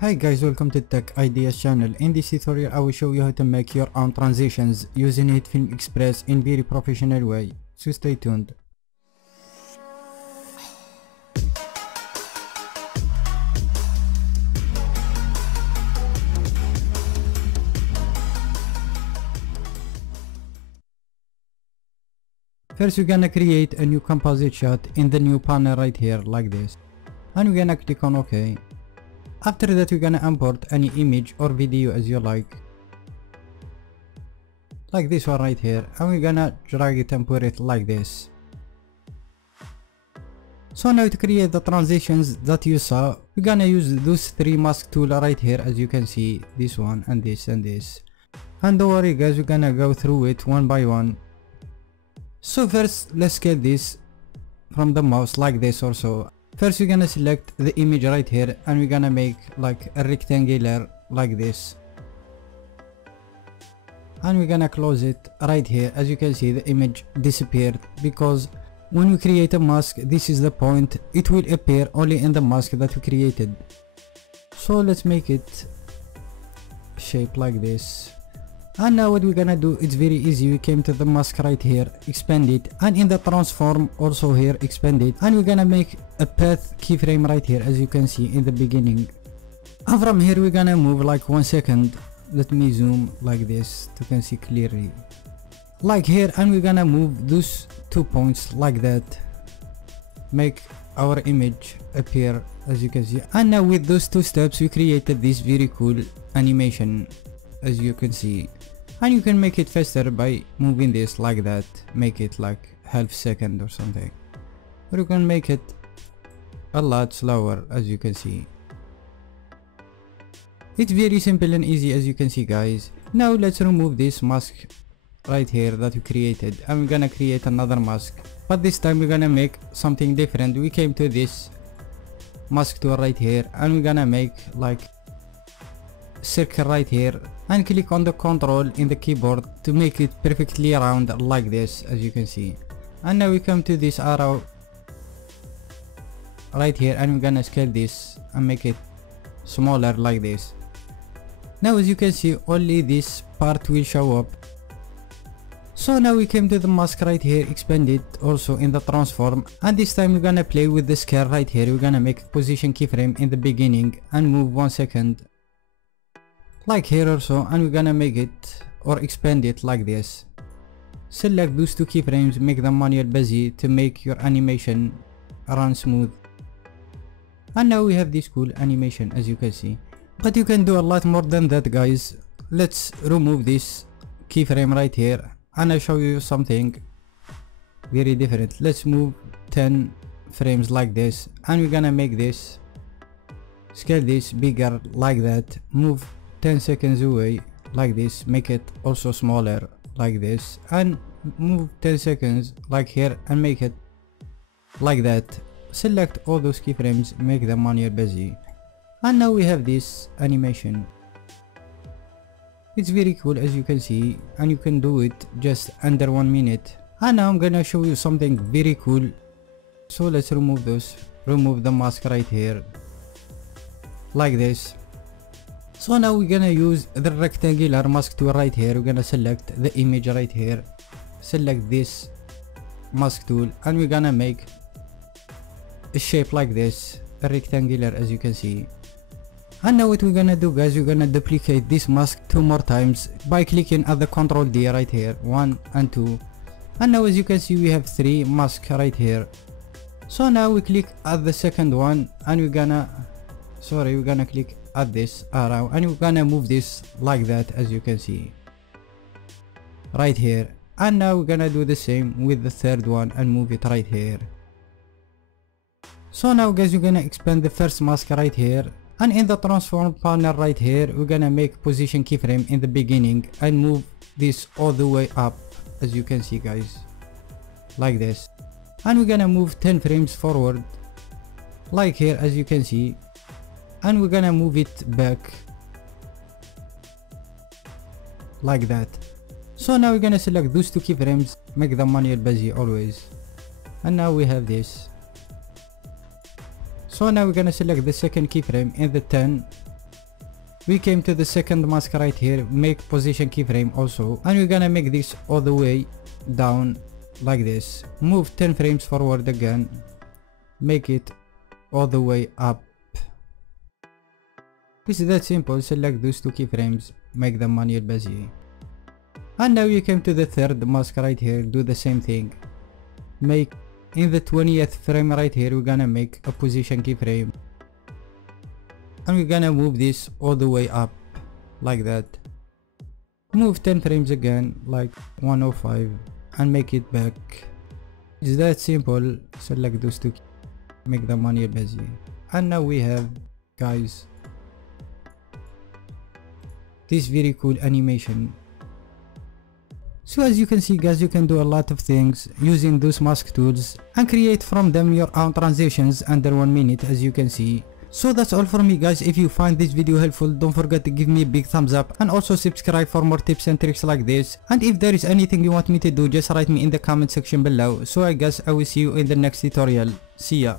Hi guys, welcome to Tech Ideas channel. In this tutorial I will show you how to make your own transitions using HitFilm Express in very professional way, so stay tuned. First we're gonna create a new composite shot in the new panel right here like this, and we're gonna click on OK. After that we're gonna import any image or video as you like this one right here, and we're gonna drag it and put it like this. So now to create the transitions that you saw, we're gonna use those three mask tool right here, as you can see, this one and this and this. And don't worry guys, we're gonna go through it one by one. So first let's get this from the mouse like this or so. First we're gonna select the image right here, and we're gonna make like a rectangular like this, and we're gonna close it right here. As you can see, the image disappeared because when we create a mask, this is the point, it will appear only in the mask that we created. So let's make it shape like this. And now what we're gonna do, it's very easy. We came to the mask right here, expand it, and in the transform also here, expand it, and we're gonna make a path keyframe right here, as you can see in the beginning. And from here we're gonna move like 1 second. Let me zoom like this so you can see clearly like here, and we're gonna move those 2 points like that, make our image appear as you can see. And now with those 2 steps we created this very cool animation, as you can see. And you can make it faster by moving this like that, make it like half second or something, or you can make it a lot slower, as you can see. It's very simple and easy, as you can see guys. Now let's remove this mask right here that we created, and we're gonna create another mask, but this time we're gonna make something different. We came to this mask tool right here, and we're gonna make like circle right here, and click on the control in the keyboard to make it perfectly round like this, as you can see. And now we come to this arrow right here, and we're gonna scale this and make it smaller like this. Now as you can see, only this part will show up. So now we came to the mask right here, expand it also in the transform, and this time we're gonna play with the scale right here. We're gonna make a position keyframe in the beginning and move 1 second like here or so, and we're gonna make it or expand it like this. Select those 2 keyframes, make them manual busy to make your animation run smooth. And now we have this cool animation, as you can see, but you can do a lot more than that guys. Let's remove this keyframe right here, and I'll show you something very different. Let's move 10 frames like this, and we're gonna make this, scale this bigger like that, move 10 seconds away like this, make it also smaller like this, and move 10 seconds like here and make it like that. Select all those keyframes, make them manual busy, and now we have this animation. It's very cool, as you can see, and you can do it just under 1 minute. And now I'm gonna show you something very cool. So let's remove the mask right here like this. So now we're gonna use the rectangular mask tool right here. We're gonna select the image right here, select this mask tool, and we're gonna make a shape like this, a rectangular, as you can see. And now what we're gonna do guys, we're gonna duplicate this mask 2 more times by clicking at the Ctrl D right here, 1 and 2. And now as you can see, we have 3 masks right here. So now we click at the second one, and we're gonna click at this arrow, and we're gonna move this like that, as you can see right here. And now we're gonna do the same with the third one and move it right here. So now guys, we're gonna expand the first mask right here, and in the transform panel right here, we're gonna make position keyframe in the beginning and move this all the way up, as you can see guys, like this. And we're gonna move 10 frames forward like here, as you can see, and we're gonna move it back like that. So now we're gonna select those 2 keyframes, make them manual busy always, and now we have this. So now we're gonna select the second keyframe in the 10 we came to the second mask right here, make position keyframe also, and we're gonna make this all the way down like this. Move 10 frames forward again, make it all the way up. It's that simple. Select those two keyframes, make them manual bezier. And now you came to the third mask right here, do the same thing. Make in the 20th frame right here, we're gonna make a position keyframe. And we're gonna move this all the way up like that. Move 10 frames again, like 105, and make it back. It's that simple. Select those two, make them manual bezier. And now we have, guys, this very cool animation. So as you can see, guys, you can do a lot of things using those mask tools and create from them your own transitions under 1 minute, as you can see. So that's all from me, guys. If you find this video helpful, don't forget to give me a big thumbs up and also subscribe for more tips and tricks like this. And if there is anything you want me to do, just write me in the comment section below. So I guess I will see you in the next tutorial. See ya.